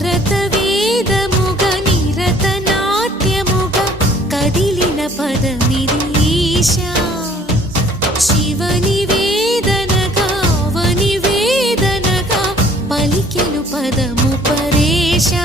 భరత వేదముగ నిరత నాట్యముగ కదిలిన పదమిది ఈశా శివని వేదనగా అవని వేదనగా పలికెను పదము పరేశా